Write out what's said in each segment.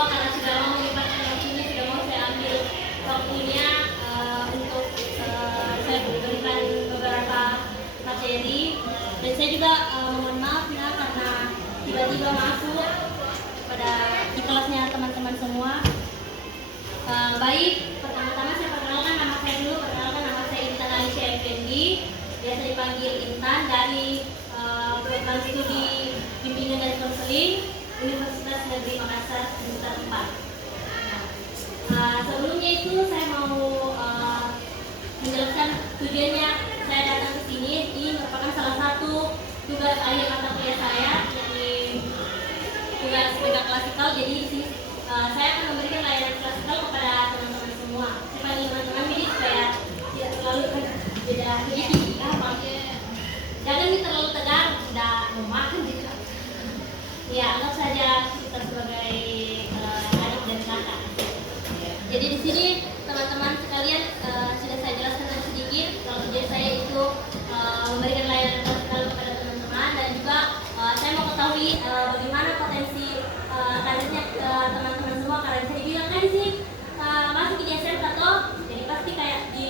semua karena sudah mau menyempatkan waktunya, sudah mau saya ambil waktunya untuk saya berikan beberapa materi. Dan saya juga mohon maaf ya karena tiba-tiba masuk pada di kelasnya teman-teman semua. Baik, pertama-tama saya perkenalkan nama saya dulu. Perkenalkan nama saya Intan Alicia Effendi, biasa dipanggil Intan, dari program studi bimbingan dan konseling Universitas Negeri Makassar Semester 4. Sebelumnya itu saya mau menjelaskan tujuannya saya datang ke sini. Ini merupakan salah satu tugas akhir mata kuliah saya, yakni tugas pegang klasikal. Jadi di sini saya akan memberikan layanan klasikal kepada teman-teman semua. Saya panggil teman-teman ini supaya tidak terlalu beda sedikit. Jangan terlalu tegang, sudah mau makan gitu. Ya, anggap saja kita sebagai adik dan kakak. Jadi di sini teman-teman sekalian sudah saya jelaskan sedikit kalau tujuan saya itu memberikan layanan klasikal kepada teman-teman, dan juga saya mau ketahui bagaimana potensi karirnya teman-teman semua, karena bisa dibilang kan sih masuk di SMK toh, jadi pasti kayak di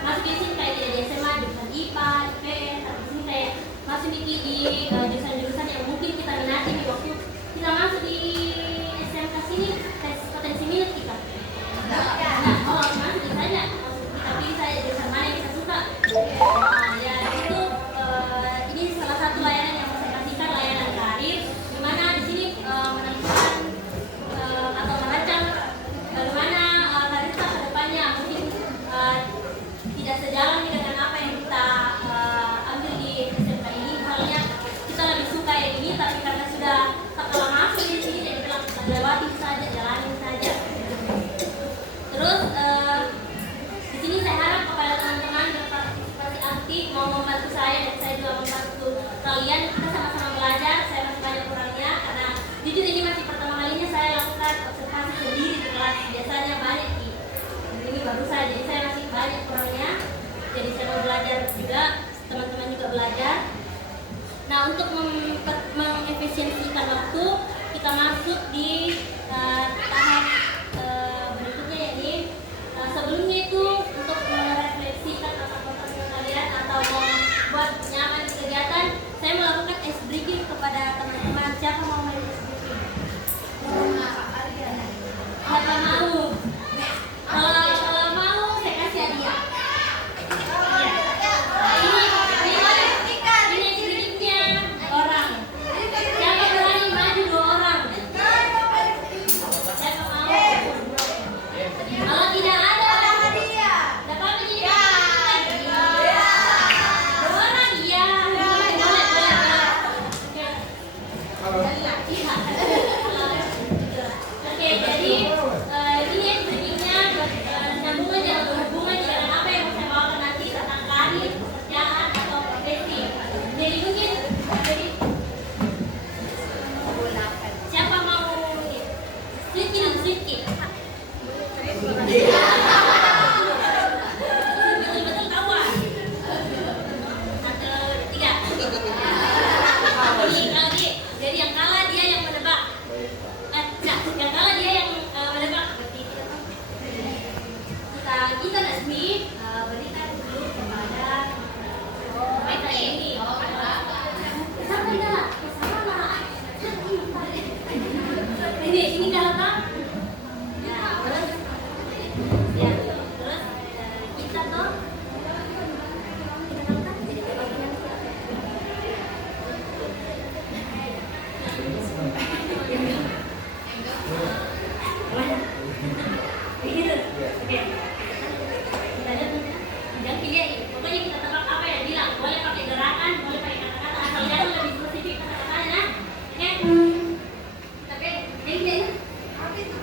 masuk di sini kayak di SMA jurusan IPA, IPS, atau di sini kayak masih mikir di jurusan-jurusan yang mungkin kita minati di waktu kita masuk di SMK sini, tes potensi minat kita. Nah, masuk di saja, kita pilih saja jurusan mana yang kita suka. Ya itu ini salah satu layanan yang saya kasihkan, layanan karir, di mana di sini menentukan atau merancang bagaimana karir kita ke depannya. Mungkin tidak sejalan dengan apa yang kita ambil di SMK ini. Misalnya kita lebih suka yang ini, tapi karena sudah terlalu masuk di sini, jadi bilang lewati saja, jalanin saja. Terus di sini saya harap kepada teman-teman berpartisipasi aktif, mau membantu saya dan saya juga membantu kalian. Kita sama-sama belajar. Saya masih banyak kurangnya karena jujur ini masih pertama kalinya saya lakukan observasi sendiri di kelas. Biasanya banyak ini baru saya, jadi saya masih banyak kurangnya. Jadi saya mau belajar juga, teman-teman juga belajar. Nah, untuk mengefisiensikan waktu, kita masuk di tahap berikutnya, yakni sebelumnya itu untuk merefleksikan otak-otak kalian atau membuat nyaman di kegiatan, saya melakukan ice breaking kepada teman-teman. Siapa mau main ice breaking? Siapa mau? Kalau mau saya kasih hadiah. Tapi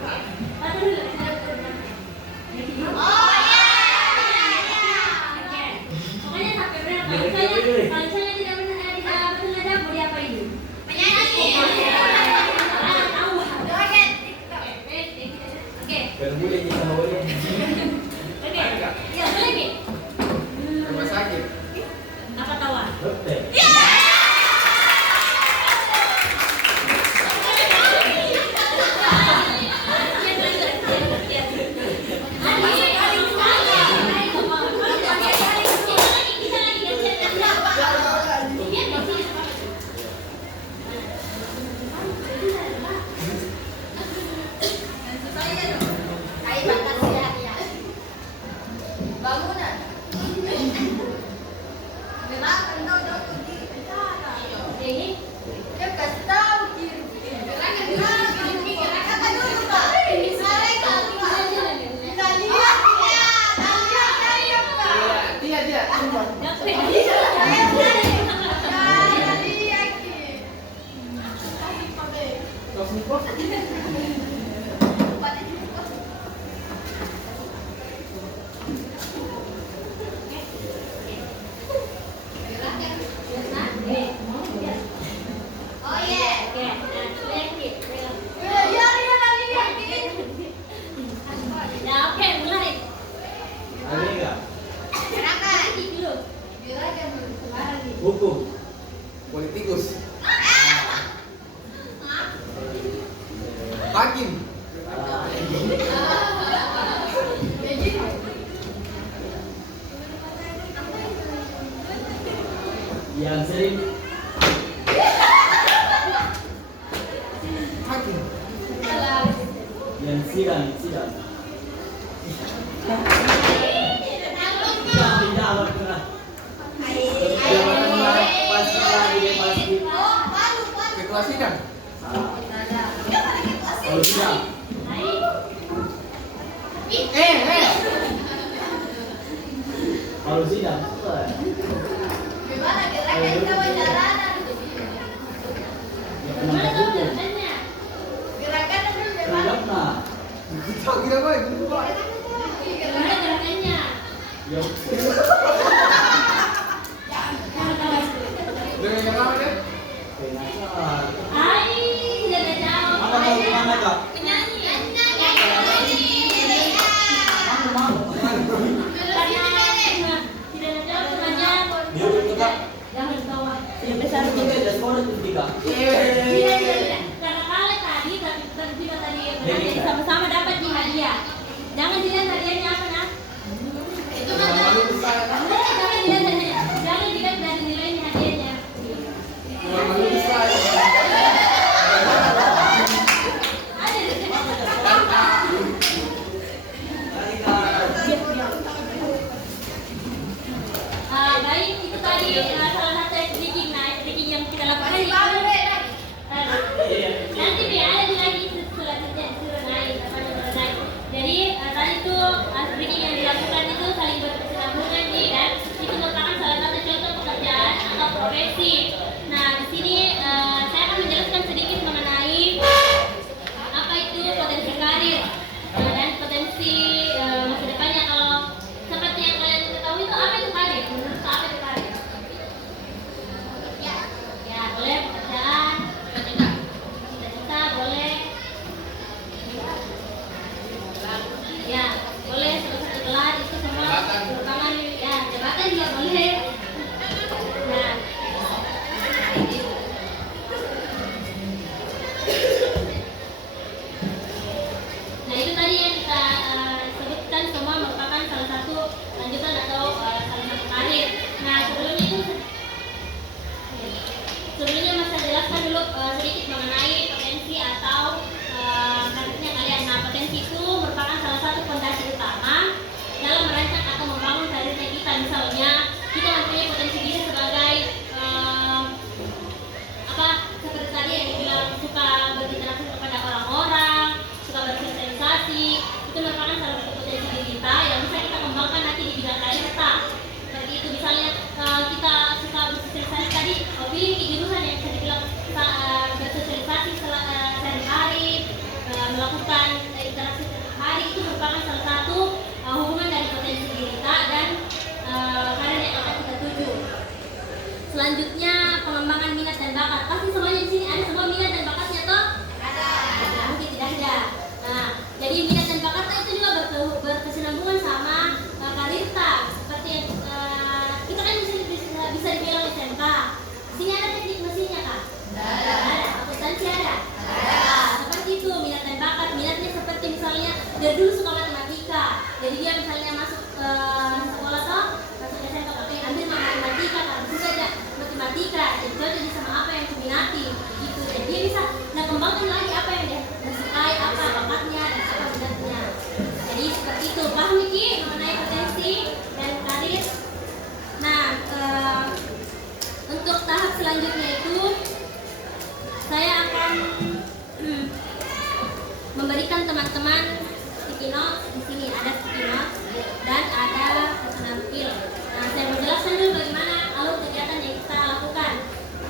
Hukum. Politikus. Hakim. Yang sering hakim. Yang sidang. Ketua sidang. Kalau sidang. Kalau sidang. Gimana kira-kira kita mau jalanan? Gimana tuh jalannya? Gerakan dulu gimana? Kita kira apa? Gimana gerakannya? Dengan yang apa deh? Hai, tidak jawab. Apa tahu gimana kak? Penyanyi. Mau. Karena tidak jawab sengaja. Dia udah kak. Jangan ketawa. Yang besar juga ada sekolah tuh tiga. Tidak. Karena kalian tadi juga tadi menang, jadi sama-sama dapat di hadiah. Jangan dilihat hadiahnya apa nak? Itu kan Jangan dilihat dari nilainya hadiahnya. Ada di sini. Baik, itu tadi salah satu tricking. Nah, tricking yang kita lakukan itu nanti dia ada lagi selanjutnya suruh naik. Jadi tadi itu tricking yang dilakukan itu saling berkesinambungan nih, dan itu merupakan salah satu contoh pekerjaan atau profesi. Nah, di sini saya akan menjelaskan sedikit mengenai apa itu potensi karir dan potensi masa depannya. Kalau seperti yang kalian ketahui itu apa itu karir? Menurut apa itu karir? Ya, boleh pekerjaan, cita-cita boleh. Ya, boleh satu gelar itu semua merupakan ya jabatan juga boleh. Nah, nah itu tadi yang kita sebutkan semua merupakan salah satu lanjutan atau salah satu karir. Nah, sebelumnya saya jelaskan dulu sedikit mengenai potensi atau karirnya kalian. Nah, potensi itu merupakan salah satu fondasi utama dalam merancang atau membangun karirnya kita. Misalnya, kita mempunyai potensi diri sebagai seperti tadi yang dibilang suka berinteraksi kepada orang-orang, suka bersosialisasi. Itu merupakan salah satu potensi diri kita yang bisa kita kembangkan nanti di bidang karir kita. Seperti itu, misalnya kita suka bersosialisasi tadi, pilih jurusan yang bisa dibilang bersosialisasi sehari-hari, melakukan interaksi sehari. Itu merupakan salah satu hubungan dari potensi diri kita dan karir yang akan kita tuju. Selanjutnya, pengembangan minat dan bakat. Pasti semuanya di sini ada semua minat dan bakatnya toh? Ada. Mungkin tidak ada. Nah, jadi minat dan bakat itu juga berkesinambungan sama karir kita. Seperti kita kan bisa dibilang SMK. Di sini ada teknik mesinnya kak? Ada. Akuntansi ada? Ada. Seperti itu minat dan bakat. Minatnya seperti misalnya dari dulu suka matematika. Jadi dia misalnya masuk sekolah toh, masuk SMK tapi ambil matematika karena susah aja matematika. Jadi cocok sama apa yang diminati gitu. Jadi dia bisa kembangkan lagi apa yang dia sukai, apa bakatnya dan apa minatnya. Jadi seperti itu. Paham Niki mengenai potensi dan karir? Nah, untuk tahap selanjutnya itu saya akan memberikan teman-teman sticky note. Di sini ada sticky note dan ada penampil. Nah, saya menjelaskan dulu bagaimana alur kegiatan yang kita lakukan.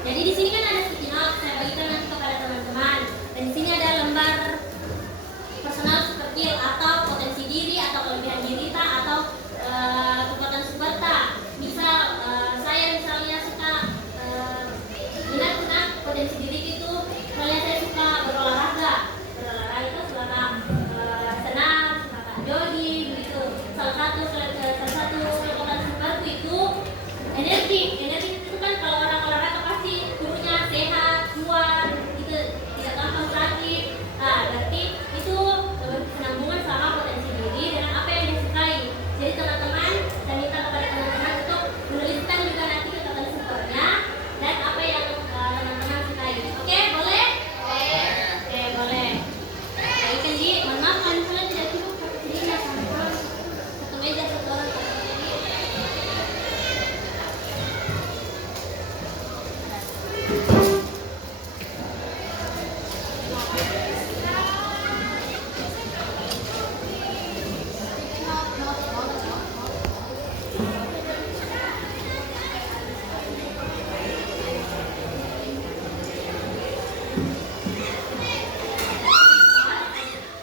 Jadi di sini kan ada sticky note, saya bagikan nanti kepada teman-teman. Dan di sini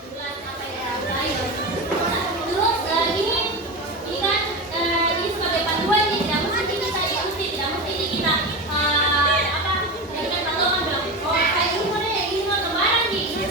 Tugas apa ya? Ayo. Terus ini kan ini sebagai panduan nih, tidak mesti kita ikuti, tidak mesti kita apa jadikan patokan bilang, oh kayak ini mana yang ini mah kemarin nih, ini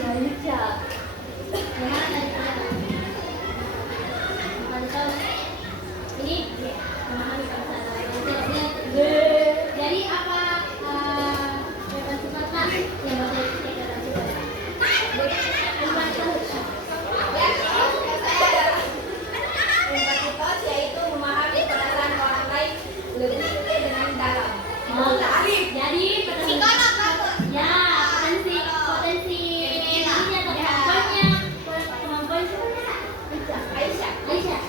Aisyah. Gimana tadi saya? Ada tahu? Ini memahami perasaan orang lain. Jadi apa jawaban cepat Pak? Yang bakal kita lakukan. Empati yaitu memahami perasaan orang lain lebih dengan dalam. Oh, Alif. jadi Psikolog aku. ya potensi ininya atau kemampuan siapa? Aisyah. Aisyah.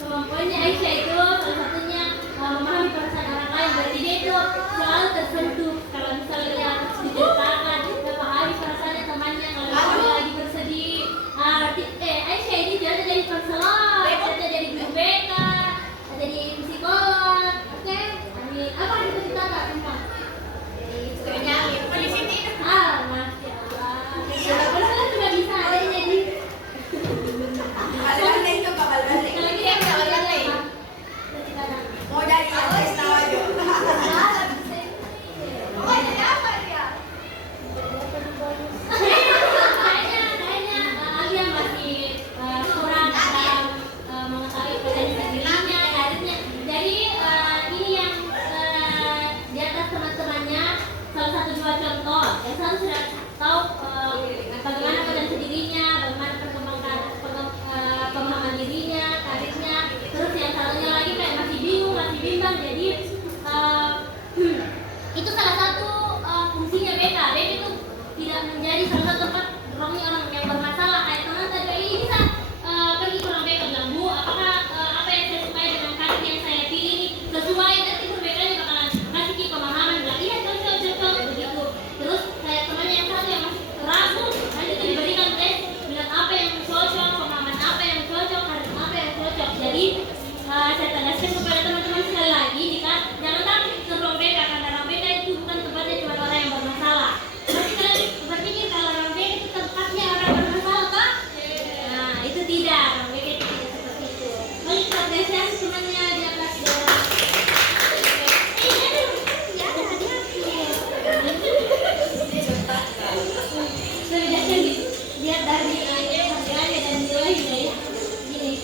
Kemampuannya Aisyah itu salah satunya memahami perasaan orang lain. Berarti dia itu selalu tersentuh kalau misalnya diceritakan, memahami perasaannya temannya kalau misalnya lagi bersedih. Berarti Aisyah ini dia jadi konselor, dia jadi guru BK, jadi psikolog. Oke, amin. Apa yang kita tak tentang? Istrinya Alif. Di sini. Masya Allah. Konselor juga bisa jadi. Balik itu Pak balik. Sekali lagi ya, balik. Mau jadi apa istilah aja? Oh, jadi apa dia? Kayaknya Alia masih kurang dalam mengetahui potensi dirinya, karirnya. Jadi ini yang di atas teman-temannya salah satu dua contoh yang selalu sudah tahu bagaimana potensi dirinya, bagaimana pemahaman dirinya, karirnya. Terus yang satunya lagi kayak masih bingung, masih bimbang. Jadi itu salah satu fungsinya BK. BK itu tidak menjadi salah satu tempat dorongnya orang yang bermasalah. Kayak teman tadi ini bisa pergi ke orang BK bilang, Bu, apakah apa yang saya sukai dengan karir yang saya pilih ini sesuai? Nanti guru BK-nya bakalan ngasih ki pemahaman, bilang iya cocok begitu. Terus kayak temannya yang satu yang masih ragu, nanti itu diberikan tes, bilang apa yang cocok, pemahaman apa yang cocok, karir apa yang cocok. Jadi saya tegaskan kepada teman-teman sekali lagi, jika jangan takut ke ruang BK, karena ruang BK itu bukan tempatnya cuma orang yang bermasalah. Tapi kalian berpikir kalau ruang BK itu tempatnya orang bermasalah, Pak? Nah, itu tidak, ruang BK itu tidak seperti itu. Mari kita apresiasi temannya di atas bawah. Sebenarnya gitu, lihat dari harganya dan nilainya ya. Gini.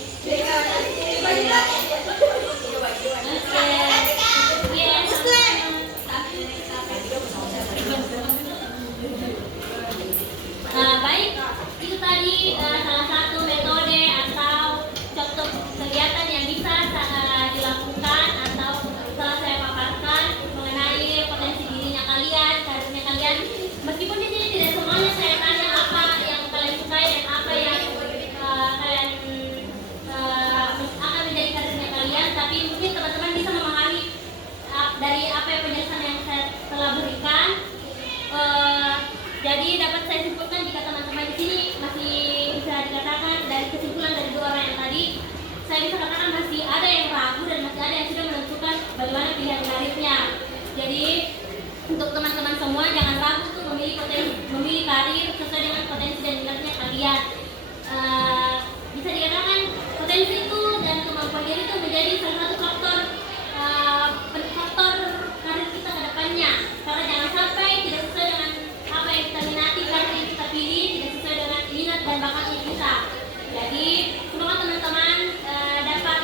Baik, itu tadi salah satu metode atau contoh kegiatan yang bisa dilakukan atau telah saya paparkan mengenai potensi dirinya kalian, karirnya kalian. Meskipun di sini tidak semuanya saya tanya apa yang kalian sukai dan apa yang kalian akan menjadi karirnya kalian, tapi mungkin teman-teman bisa memahami dari apa yang penjelasan yang saya telah berikan. Jadi dapat saya simpulkan jika teman-teman di sini masih bisa dikatakan dari kesimpulan dari dua orang yang tadi, saya bisa katakan masih ada yang ragu dan masih ada yang sudah menentukan bagaimana pilihan karirnya. Jadi untuk teman-teman semua jangan ragu untuk memilih karir sesuai dengan potensi dan minatnya kalian. Bisa dikatakan potensi itu dan kemampuan diri itu menjadi salah satu faktor karir kita ke depannya. Karena jangan sampai tidak sesuai dengan apa yang kita minati, karir yang kita pilih tidak sesuai dengan minat dan bakatnya kita. Jadi semoga teman-teman dapat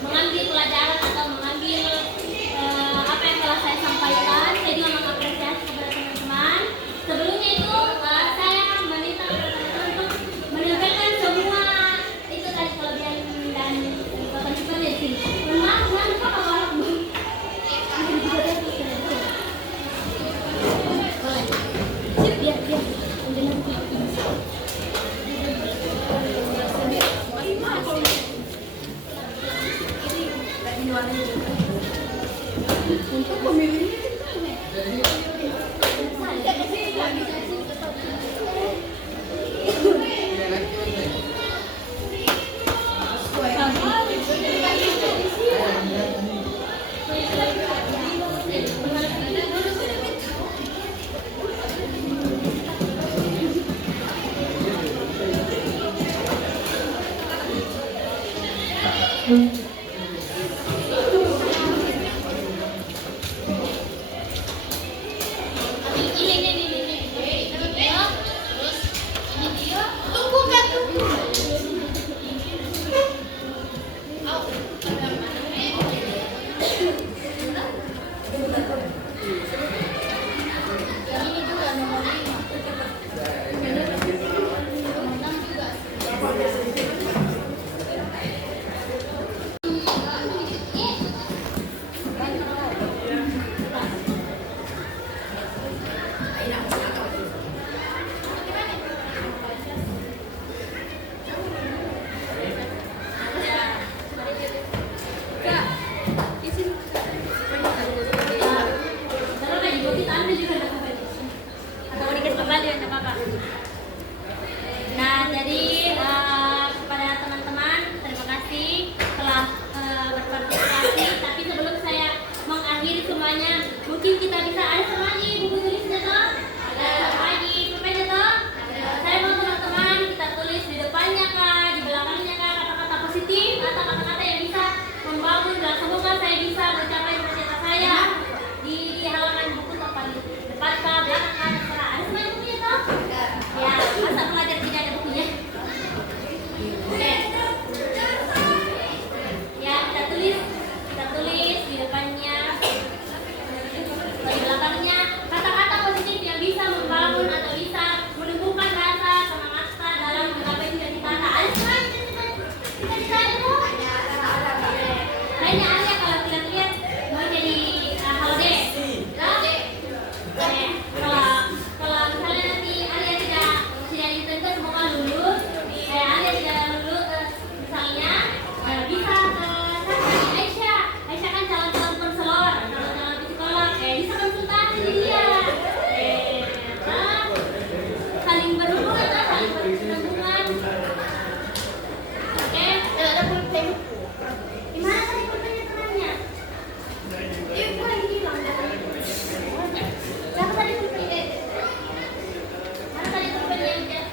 mengambil pelajaran atau mengambil apa yang telah saya sampaikan. Saya juga mengapresiasi kepada teman-teman. Sebelumnya itu saya meminta kepada teman-teman untuk menyampaikan semua itu tadi kelebihan dan kekurangan di sini. Maaf, lupa kalau untuk pemilih ya nggak apa-apa. Nah, jadi kepada teman-teman terima kasih telah berpartisipasi. Tapi sebelum saya mengakhiri semuanya, mungkin kita bisa ada sama lagi buku tulisnya toh? Ada sama lagi pulpennya toh? Saya mau teman-teman kita tulis di depannya kah, di belakangnya kah kata-kata positif atau kata-kata yang bisa membangun dan semoga saya bisa mencapai cita-cita saya di halaman buku atau paling depan kah, belakang kah, terserah. Ada semuanya bukunya toh? Ya, masa pelajar tidak ada bukunya? Oke. Ya, kita tulis di depannya, di belakangnya kata-kata positif yang bisa membangun atau bisa menumbuhkan rasa semangat kita dalam menggapai cita-cita. Ada semua cita-cita itu? Kayaknya ada kalau kita lihat mau jadi halo deh. Kalau misalnya nanti Alia tidak ditentu semoga lulus, Alia tidak lulus misalnya bisa ke Aisyah kan calon konselor, calon psikolog, bisa konsultasi dia, saling berhubungan atau saling berhubungan. Oke, ada pulpen. Gimana tadi pulpennya temannya? Gue lagi hilang. Siapa tadi pulpennya? Mana tadi pulpen yang dia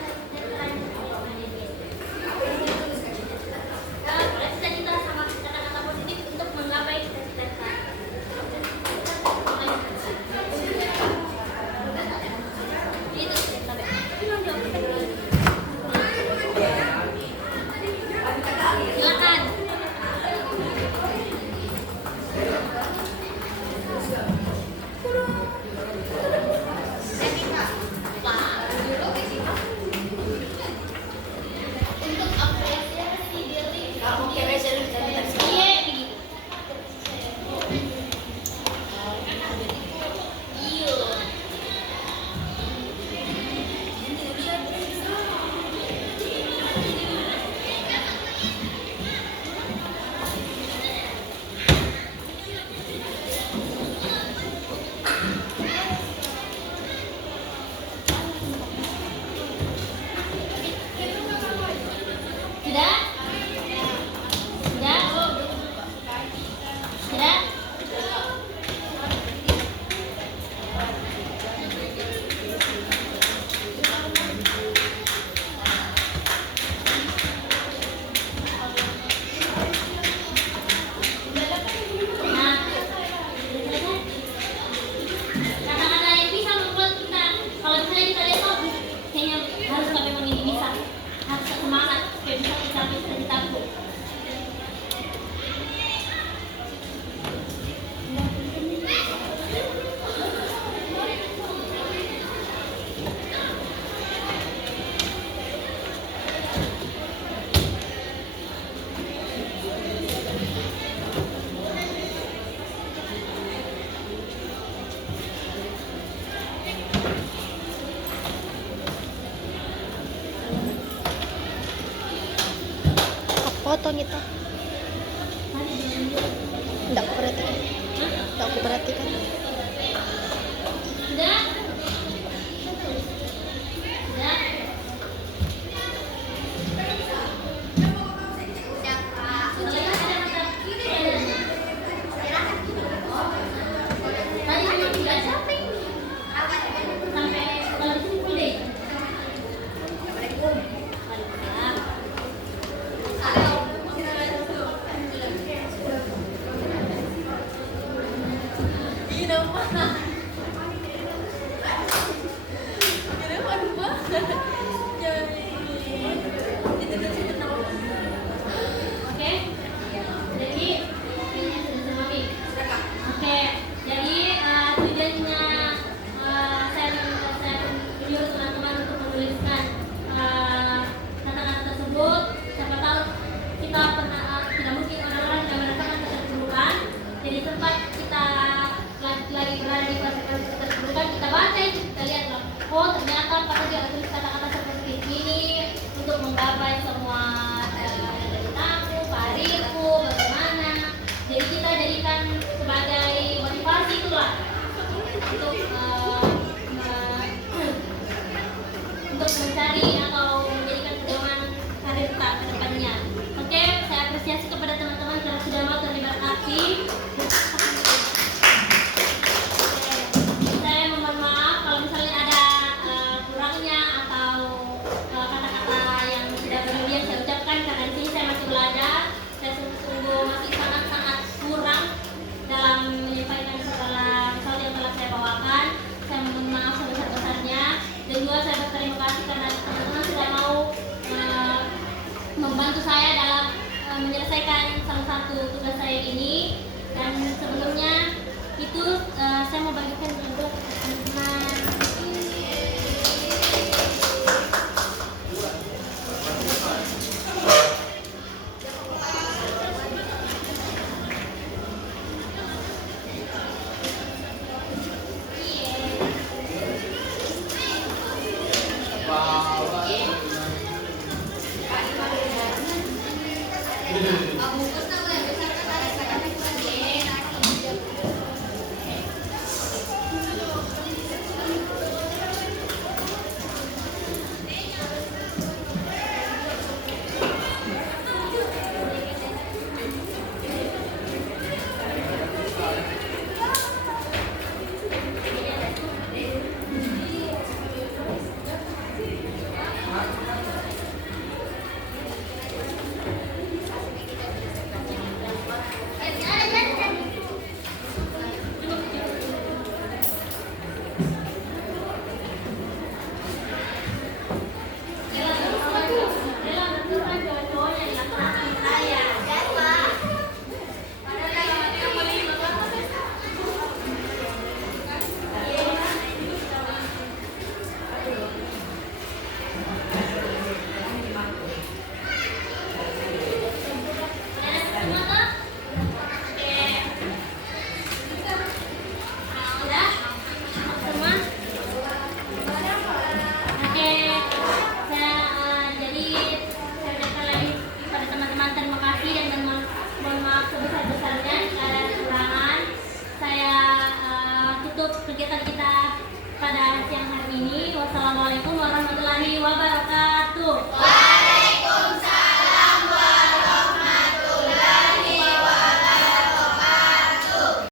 cita-cita sama kata-kata positif untuk menggapai cita-cita. Itu silakan. Untuk apresiasi diri. Iya, begitu. Iya. Sudah? Sudah? Sudah? Nah, kata-kata yang bisa membuat kita, kalau misalnya kita lihat oh, kayaknya harus kami memang ini bisa, harus semangat supaya bisa mencapai cita-citaku. Foto nito. Tidak aku perhatikan. Tidak aku perhatikan. Sudah? Sudah? Tadi hanya 3 sampai kalau di sini full day. Waalaikumsalam. Oke, jadi ini sudah semua nih. Oke, jadi tujuannya saya menyuruh teman-teman untuk menuliskan kata-kata tersebut. Siapa tahu kita tidak mungkin orang-orang tidak merasakan keterpurukan. Jadi tempat kita lagi berada di fase keterpurukan, kita baca itu, kita lihat loh. Oh ternyata Pak Haji ada tulis kata-kata seperti ini untuk menggapai semua cita-citaku, karirku, bagaimana. Jadi kita jadikan sebagai motivasi itulah untuk mencari atau menjadikan pedoman karir kita ke depannya. Oke, saya apresiasi kepada teman-teman yang sudah mau terlibat aktif. Saya mohon maaf kalau misalnya ada kurangnya atau kata-kata yang tidak berlebihan saya ucapkan, karena di sini saya masih belajar. Saya sungguh masih sangat-sangat kurang dalam menyampaikan segala hal yang telah saya bawakan. Saya mohon maaf sebesar-besarnya, dan juga saya berterima kasih karena teman-teman sudah mau membantu saya dalam menyelesaikan salah satu tugas saya ini. Dan sebelumnya itu saya mau bagikan juga ke teman-teman. Wow.